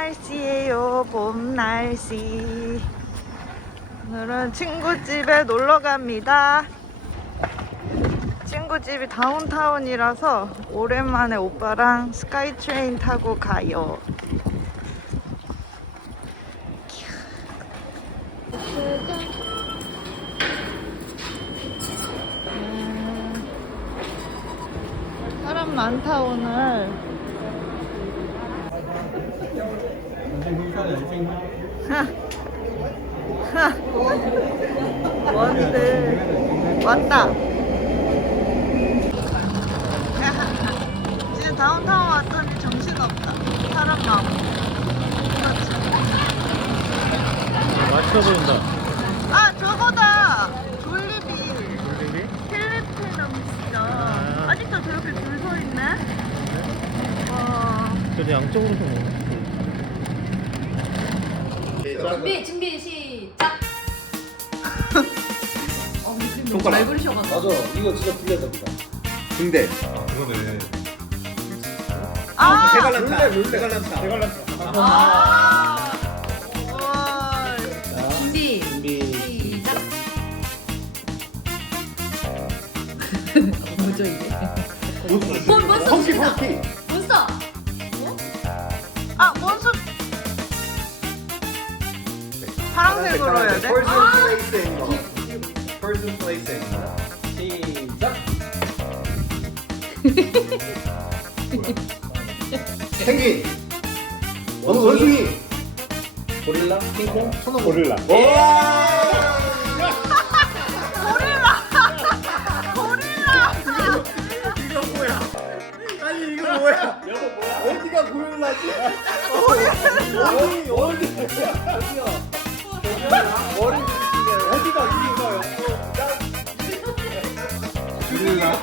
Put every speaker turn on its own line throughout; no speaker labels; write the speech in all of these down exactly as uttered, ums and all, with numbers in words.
날씨예요. 봄 날씨. 오늘은 친구 집에 놀러 갑니다. 친구 집이 다운타운이라서 오랜만에 오빠랑 스카이트레인 타고 가요. 음, 사람 많다 오늘. 뭔데? 왔다. 진짜 다운타운 왔더니 정신없다. 사람 많고. 그렇지.
맛있어 보인다.
아 저거다. 졸리비.
졸리비?
필리핀 음식점. 아직도 저렇게 줄 서 있네. 와.
저기 양쪽으로 좀 먹어.
준비 준비 시작.
손가락.
잘 그리셔가지고.
맞아. 이거 진짜 불려야 됩니다. 등대.
아, 그거네.
아.
대갈란타. 대갈란타. 대갈란타.
아. 와.
준비
준비.
시작. 뭐죠 이게? 뭔 뭔
펑키
써?
펑키.
뭔 써?
아 원수. 파란색으로 해야 돼?
Person placing 거. Person placing. 시작. 펭귄. 원숭이. 고릴라. 킹콩. 손오공. 고릴라. 이거 뭐야? 아니 이거 뭐야? 어디가 고릴라지? 어디 어디 어디야? 어디 어디가 이거야? 고릴라.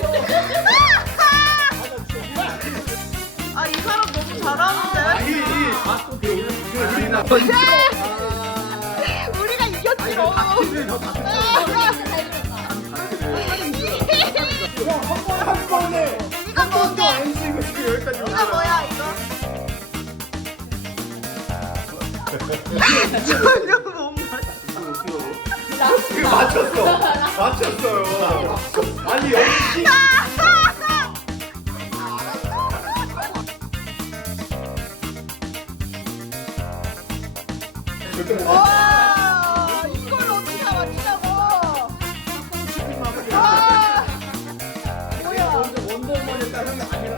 아 이 사람 너무 잘하는데?
이이 아또 그 고릴라.
우리가 이겼지 뭐.
한 번에
이거 뭔데?
안 쓰고 지금 여기까지 온
이거
거야.
뭐야 이거? 전혀 못 맞춰.
이거 맞췄어. 맞췄어요. 아니 역시.
와 이걸 어떻게 맞히냐고. 와 뭐야?
원더우먼에 따른 게 아니라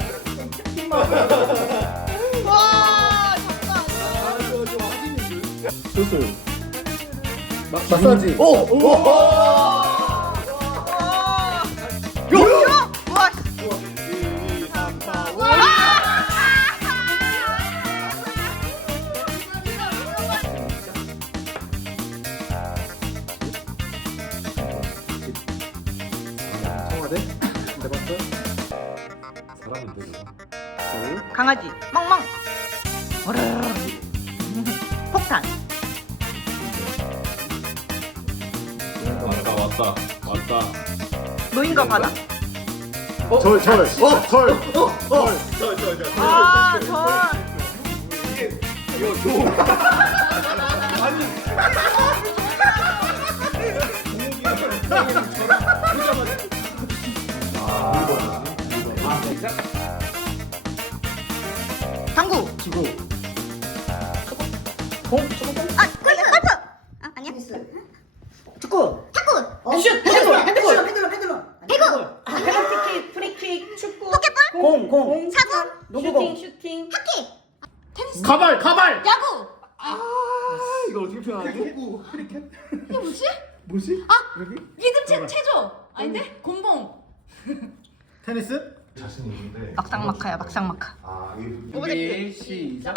와 장난 아니야.
수술. 마사지. 오. 오.
와. 요. 요. 와.
이, 삼, 사, 오.
와.
청와대? 내봤어요? 사람인데 그
강아지 멍멍. 어르르. 폭탄.
왔다, 왔다, 왔다.
노인과 바다.
절, 절. 어, 절. 어, 어. 절, 절, 절.
아 절.
이게 이거 조. 아니.
당구.
주고.
아 골프. 골프.
아, 아니야?
축구,
탁구!
어, 슛, 핸드볼, 핸드볼,
슛!
핸드볼, 핸드볼,
배구!
핸드볼. 아, 페널티킥, 프리킥, 축구,
포켓볼?
공, 공,
사구!
농구공,
슈팅.
하키! 테니스!
가발, 가발.
야구!
이거 어떻게 표현하지? 축구, 크리켓.
이게 뭐지?
뭐지?
아!
여기?
리듬 체 체조. 아닌데? 곤봉.
테니스?
자신 있는데.
막상막하야 막상막하.
아, 이게.
뽑아줄게.
시작.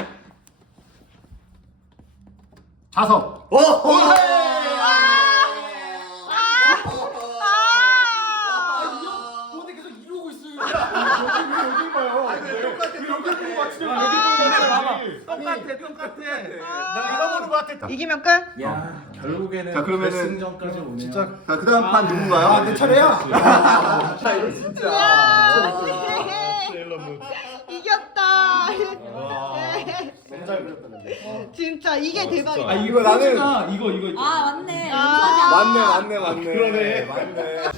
자석. 오! 근데 계속 이러고 있어요. 여기 봐요. 아니 똑같아. 여기 보고 맞추려고. 여기 보고 맞춰. 똑같아, 똑같아. 나 이거 보는 거 같아.
이기면 끝?
야 결국에는
자, 그러면은
결승전까지 오네요.
진짜. 자, 그다음 판 누군가요? 아, 내 차례야. 자, 이거 진짜.
이겼다.
잘 그렸다 근데.
진짜 이게 대박이다.
아 이거 나는 이거 이거
아 맞네.
아.
맞네 맞네 맞네.
그러네.
맞네.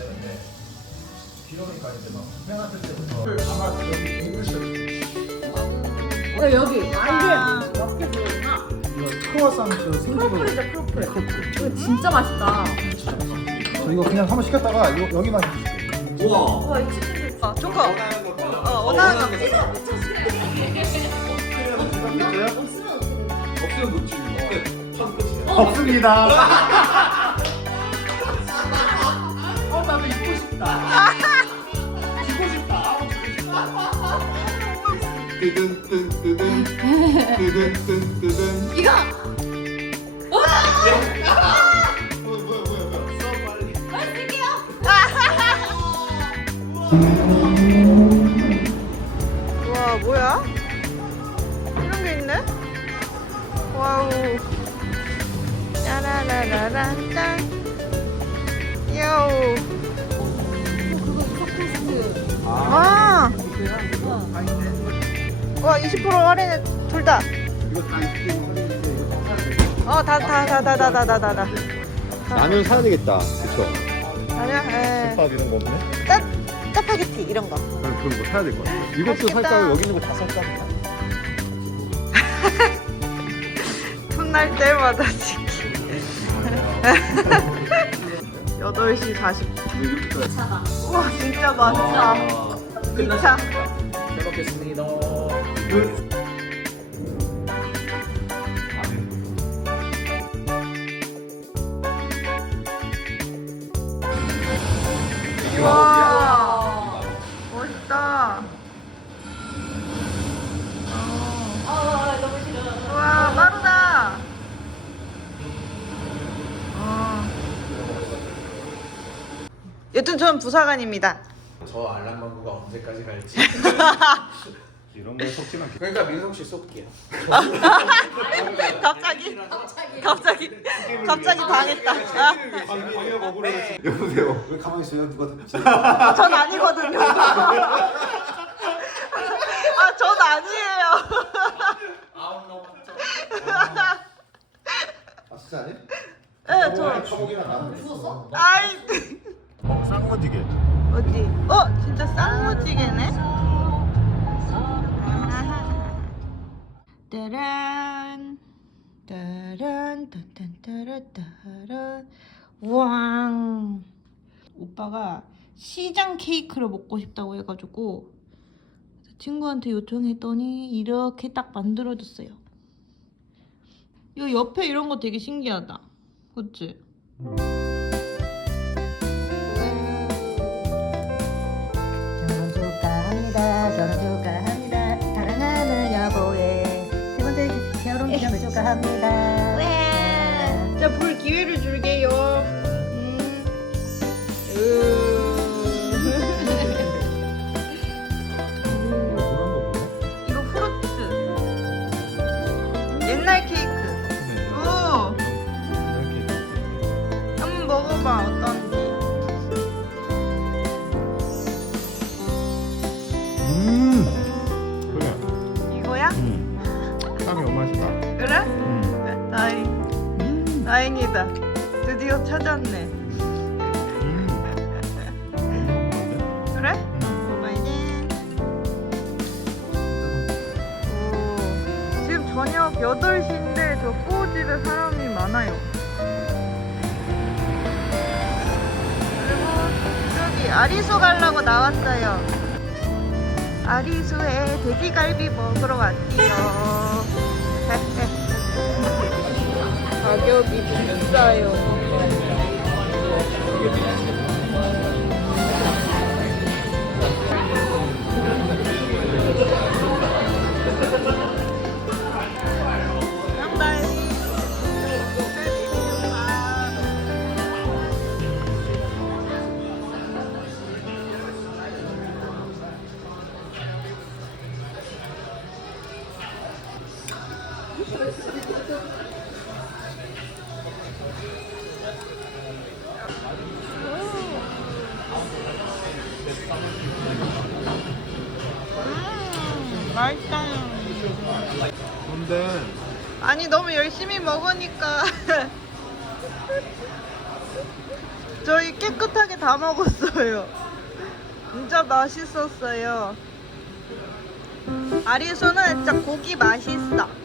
어 여기
아.
완전 몇개 보였나?
크로와상 저 생기로.
크로플이다 크로플.
이거 진짜 맛있다.
저 이거 그냥 한번 시켰다가 요, 여기만 해주세요.
와, 이 치즈도
어, 조커. 어, 원하는 거.
없으면 어떻게 돼?
없으면 놓지. 첫 끝이야.
없습니다. 어 나도 입고 싶다. 입고 싶다.
뜨든 뜬 뜨든 뜨든 뜬 뜨든.
이거
뭐야 뭐야 뭐야. 써 빨리.
맛있게요.
와, 뭐야? 이런 게 있네? 와우. 짜라라라란 짠. 야우.
그거 ช็อก테스트.
와. 와, 이십 퍼센트 할인해 둘 다.
이거 다 이십 개 할인인데 이거 다 사야 돼.
어, 다 다 다 다 다 다 다 다 다.
라면 사야 되겠다. 그쵸?
아니야? 예.
밥 이런 거 없네?
짜 짜파게티 이런 거.
그럼 뭐 사야 될 것 같아. 이것도
맛있겠다.
살까요? 여기 있는 거 다 살까?
톤날 때마다 치킨. 여덟 시 사십.
차다.
우와, 진짜 많다. 이 차.
잘 먹겠습니다.
와, 멋있다.
아 너무 싫어.
와, 빠르다. 어. 여튼 저는 부사관입니다.
저 알랑망구가 언제까지 갈지.
이런 거에 속지만.
그러니까 민성 씨 쏠게요.
갑자기? 갑자기? 갑자기 당했다. 아,
방역 억울해. 여보세요.
왜 가만히 있어요? 누가
전 아니거든요. 아, 전 아니에요.
아우 너무
아 진짜 아니?
네, 저.
초복이나 나는
죽었어?
아이.
어 쌍무지개.
어디? 어, 진짜 쌍무지개네? 따란 따란 따란따란따란 왕. 오빠가 시장 케이크를 먹고 싶다고 해가지고 친구한테 요청했더니 이렇게 딱 만들어줬어요. 이 옆에 이런 거 되게 신기하다. 그치?
결혼 축하합니다. 결혼 축하합니다. 사랑하는 여보의 세 번째 결혼 기념을 축하합니다.
와. 자, 볼 기회를 줄게요. 음. 으. 이거 후르츠. 옛날 케이크. 오. 한번 먹어봐. 어떤지.
음. 그래.
이거야?
땀이 너무 맛있다.
그래?
음.
다행. 다행이다. 드디어 찾았네.
음. 너무
그래?
음.
먹어봐야지. 오, 지금 저녁 여덟 시인데 저 꼬집에 사람이 많아요. 그리고 저기 아리수 가려고 나왔어요. 아리수에 돼지갈비 먹으러 왔지요. 가격이 비싸요. 음, 맛있다.
맛있는데
아니 너무 열심히 먹으니까 저희 깨끗하게 다 먹었어요. 진짜 맛있었어요. 아리수는 진짜 고기 맛있어.